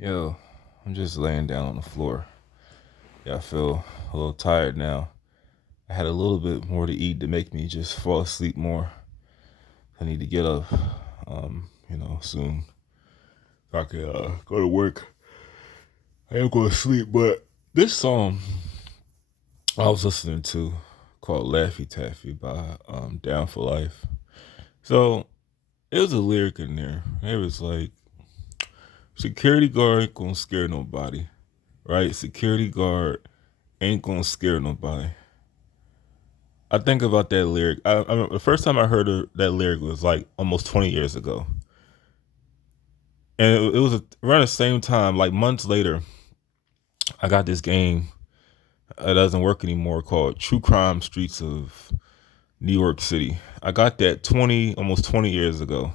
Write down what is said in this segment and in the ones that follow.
Yo, I'm just laying down on the floor. Yeah, I feel a little tired now. I had a little bit more to eat to make me just fall asleep more. I need to get up, soon. So I can go to work. I am going to sleep, but this song I was listening to called Laffy Taffy by Down for Life. So it was a lyric in there. It was like, security guard ain't gonna scare nobody, right? Security guard ain't gonna scare nobody. I think about that lyric. The first time I heard that lyric was like almost 20 years ago, and it was around the same time, like months later. I got this game that doesn't work anymore called True Crime Streets of New York City. I got that almost 20 years ago.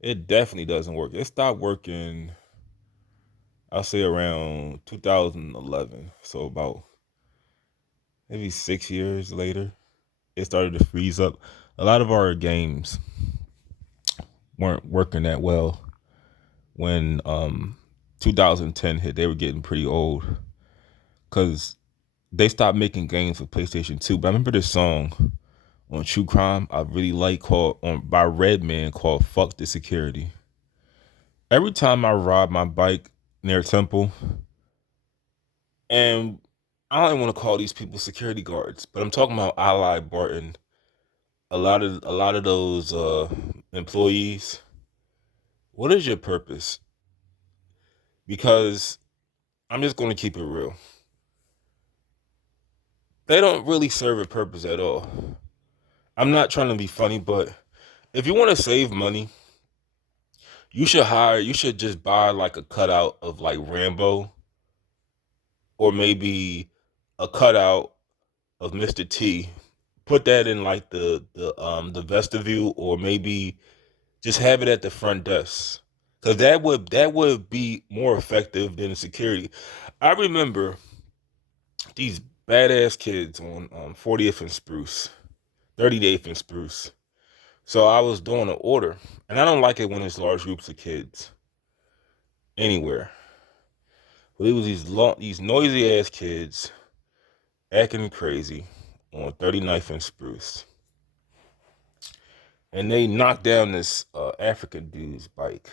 It definitely doesn't work. It stopped working, I'll say around 2011. So about maybe 6 years later, it started to freeze up. A lot of our games weren't working that well when 2010 hit. They were getting pretty old because they stopped making games for PlayStation 2. But I remember this song on True Crime I really like called on by Redman called "Fuck the Security." Every time I ride my bike near Temple, and I don't even want to call these people security guards, but I'm talking about Ally Barton. A lot of those employees. What is your purpose? Because I'm just going to keep it real. They don't really serve a purpose at all. I'm not trying to be funny, but if you want to save money, you should just buy like a cutout of like Rambo or maybe a cutout of Mr. T. Put that in like the vestibule or maybe just have it at the front desk. Cause that would be more effective than security. I remember these badass kids on 40th and Spruce, 38th and Spruce. So I was doing an order, and I don't like it when it's large groups of kids anywhere. But it was these noisy ass kids acting crazy on 39th and Spruce, and they knocked down this African dude's bike,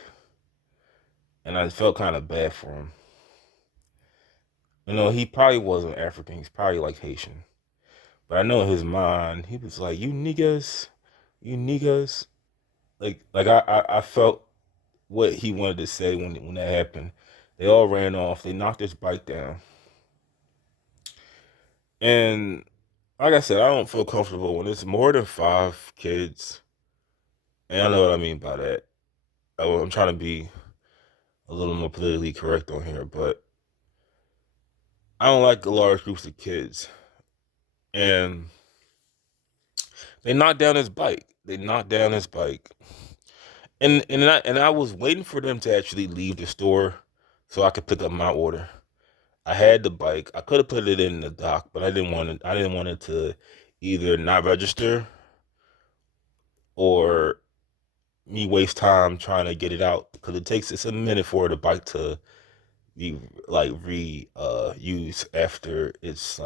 and I felt kind of bad for him. You know, he probably wasn't African; he's probably like Haitian. But I know in his mind, he was like, "You niggas, you niggas." I felt what he wanted to say when that happened. They all ran off. They knocked his bike down. And like I said, I don't feel comfortable when it's more than five kids. And I know what I mean by that. I'm trying to be a little more politically correct on here, but I don't like the large groups of kids. And they knocked down his bike. They knocked down his bike. And I was waiting for them to actually leave the store so I could pick up my order. I had the bike. I could have put it in the dock, but I didn't want it. I didn't want it to either not register or me waste time trying to get it out because it's a minute for the bike to be like re used after it's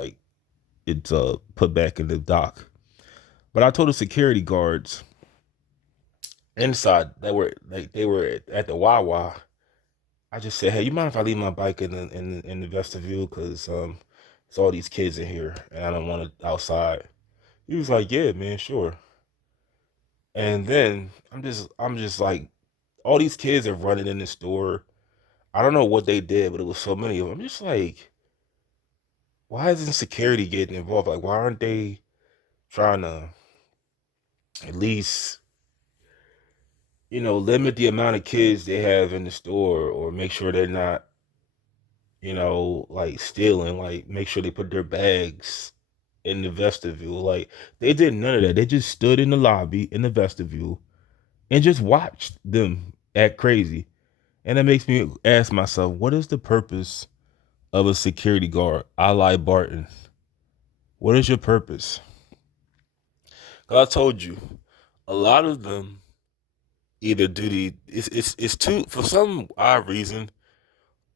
put back in the dock. But I told the security guards inside that were like they were at the Wawa. I just said, "Hey, you mind if I leave my bike in the vestibule? Cause it's all these kids in here, and I don't want it outside." He was like, "Yeah, man, sure." And then I'm just like, all these kids are running in the store. I don't know what they did, but it was so many of them. I'm just like, why isn't security getting involved? Like, why aren't they trying to at least, limit the amount of kids they have in the store or make sure they're not, like stealing, like make sure they put their bags in the vestibule. Like, they did none of that. They just stood in the lobby in the vestibule and just watched them act crazy. And it makes me ask myself, what is the purpose of a security guard, a la Barton? What is your purpose? Because I told you, a lot of them either do it's too for some odd reason.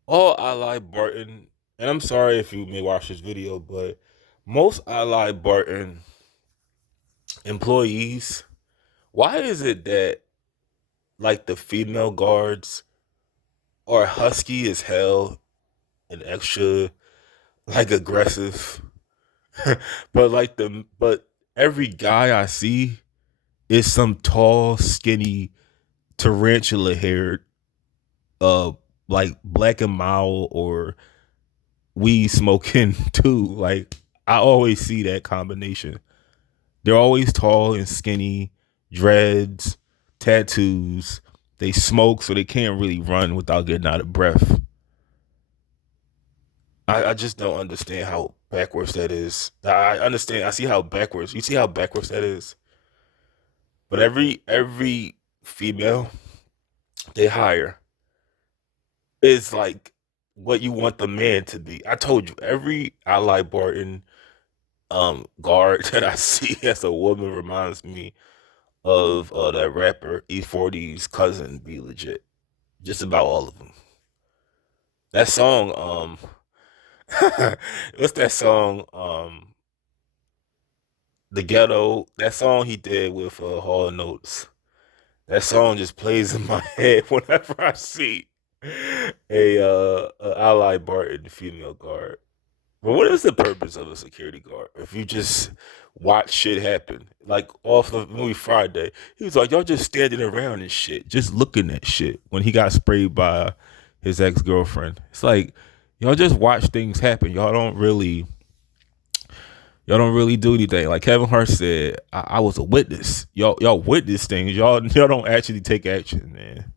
all Ally Barton, and I'm sorry if you may watch this video, but most Ally Barton employees, why is it that like the female guards are husky as hell and extra like aggressive, but every guy I see is some tall, skinny, tarantula haired, uh, like black and mild or weed smoking too. Like I always see that combination. They're always tall and skinny, dreads, tattoos. They smoke, so they can't really run without getting out of breath. I just don't understand how backwards that is. I understand. I see how backwards. You see how backwards that is. But every female they hire is like what you want the man to be. I told you every Ally Barton guard that I see as a woman reminds me of that rapper E40's cousin. Be legit. Just about all of them. That song, what's that song? The Ghetto. That song he did with Hall and Notes. That song just plays in my head whenever I see a Ally Barton female guard. But what is the purpose of a security guard if you just watch shit happen? Like off the movie Friday, he was like, y'all just standing around and shit, just looking at shit when he got sprayed by his ex girlfriend. It's like y'all just watch things happen. Y'all don't really do anything. Like Kevin Hart said, I was a witness. Y'all witness things. Y'all don't actually take action, man.